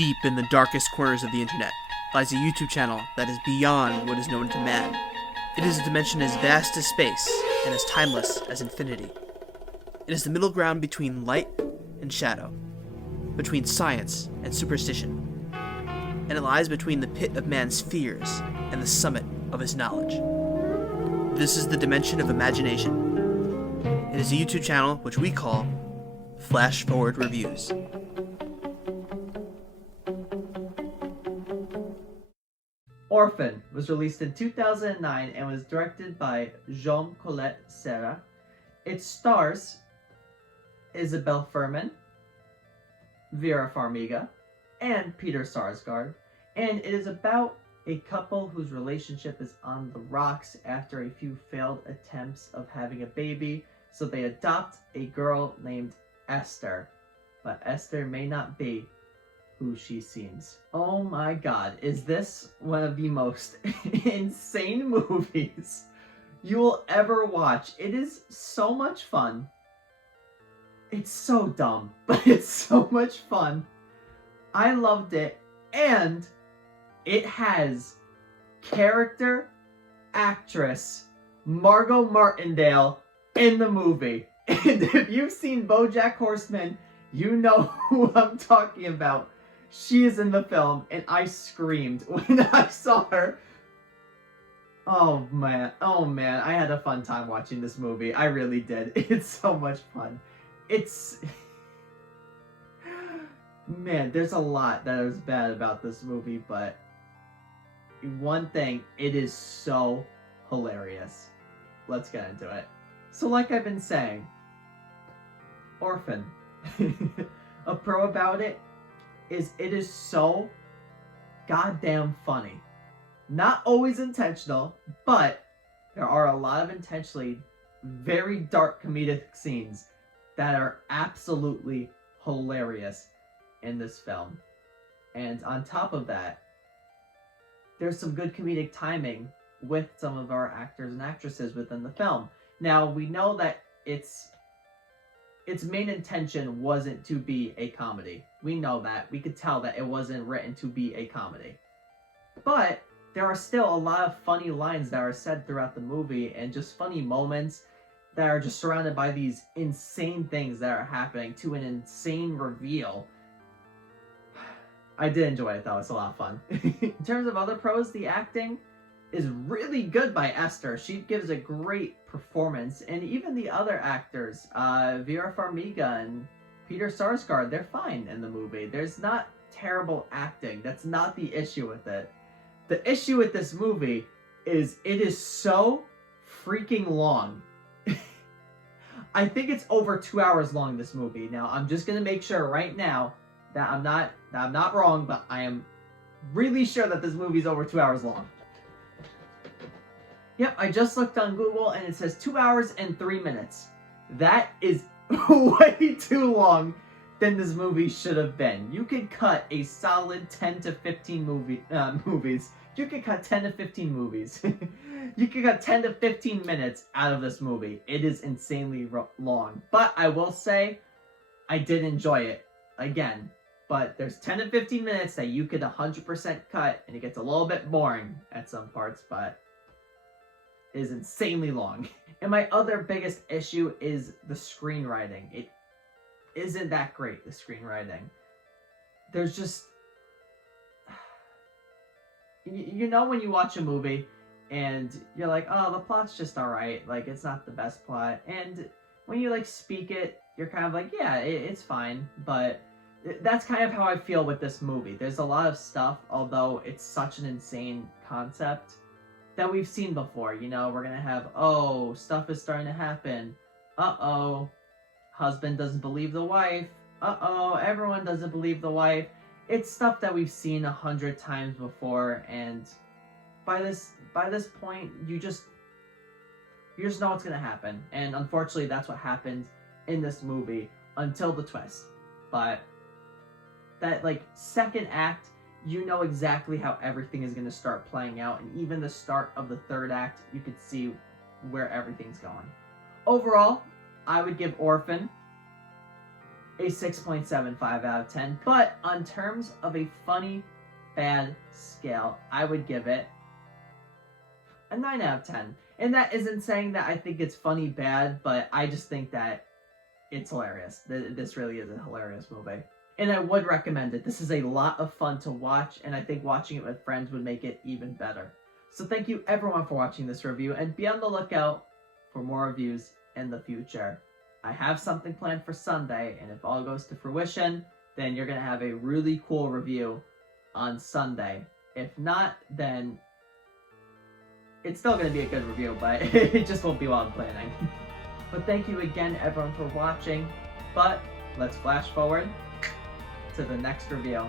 Deep in the darkest corners of the internet lies a YouTube channel that is beyond what is known to man. It is a dimension as vast as space and as timeless as infinity. It is the middle ground between light and shadow, between science and superstition, and it lies between the pit of man's fears and the summit of his knowledge. This is the dimension of imagination. It is a YouTube channel which we call Flash Forward Reviews. Orphan was released in 2009 and was directed by Jaume Collet-Serra. It stars Isabelle Fuhrman, Vera Farmiga, and Peter Sarsgaard, and it is about a couple whose relationship is on the rocks after a few failed attempts of having a baby, so they adopt a girl named Esther, but Esther may not be who she seems. Oh my god, is this one of the most insane movies you will ever watch? It is so much fun. It's so dumb, but it's so much fun. I loved it, and it has character actress Margot Martindale in the movie. And if you've seen BoJack Horseman, you know who I'm talking about. She is in the film, and I screamed when I saw her. Oh man, I had a fun time watching this movie. I really did. It's so much fun. Man, there's a lot that is bad about this movie, but one thing, it is so hilarious. Let's get into it. So like I've been saying, Orphan. A pro about it is so goddamn funny. Not always intentional, but there are a lot of intentionally very dark comedic scenes that are absolutely hilarious in this film. And on top of that, there's some good comedic timing with some of our actors and actresses within the film. Now, we know that its main intention wasn't to be a comedy. We know that. We could tell that it wasn't written to be a comedy. But there are still a lot of funny lines that are said throughout the movie, and just funny moments that are just surrounded by these insane things that are happening to an insane reveal. I did enjoy it though. It's a lot of fun. In terms of other pros, the acting is really good by Esther. She gives a great performance, and even the other actors, Vera Farmiga and Peter Sarsgaard, they're fine in the movie. There's not terrible acting. That's not the issue with it. The issue with this movie is it is so freaking long. I think it's over 2 hours long, this movie. Now, I'm just gonna make sure right now that I'm not wrong, but I am really sure that this movie is over 2 hours long. Yep, I just looked on Google and it says 2 hours and 3 minutes. That is way too long than this movie should have been. You could cut a solid 10 to 15 movies. You could cut 10 to 15 movies. You could cut 10 to 15 minutes out of this movie. It is insanely long. But I will say, I did enjoy it. Again, but there's 10 to 15 minutes that you could 100% cut, and it gets a little bit boring at some parts, but it is insanely long. And my other biggest issue is the screenwriting. It isn't that great, the screenwriting. There's just... You know when you watch a movie and you're like, oh, the plot's just alright, like, it's not the best plot. And when you, like, speak it, you're kind of like, yeah, it's fine. But that's kind of how I feel with this movie. There's a lot of stuff, although it's such an insane concept, that we've seen before. You know, we're gonna have, oh, stuff is starting to happen. Uh-oh, husband doesn't believe the wife. Uh-oh, everyone doesn't believe the wife. It's stuff that we've seen 100 times before, and by this point, you just know what's gonna happen. And unfortunately, that's what happened in this movie until the twist. But that, like, second act, you know exactly how everything is gonna start playing out, and even the start of the third act, you could see where everything's going. Overall, I would give Orphan a 6.75 out of 10. But on terms of a funny bad scale, I would give it a 9 out of 10. And that isn't saying that I think it's funny bad, but I just think that it's hilarious. This really is a hilarious movie. And I would recommend it. This is a lot of fun to watch, and I think watching it with friends would make it even better. So thank you everyone for watching this review, and be on the lookout for more reviews in the future. I have something planned for Sunday, and if all goes to fruition, then you're going to have a really cool review on Sunday. If not, then it's still going to be a good review, but it just won't be what I'm planning. But thank you again everyone for watching, but let's flash forward to the next review.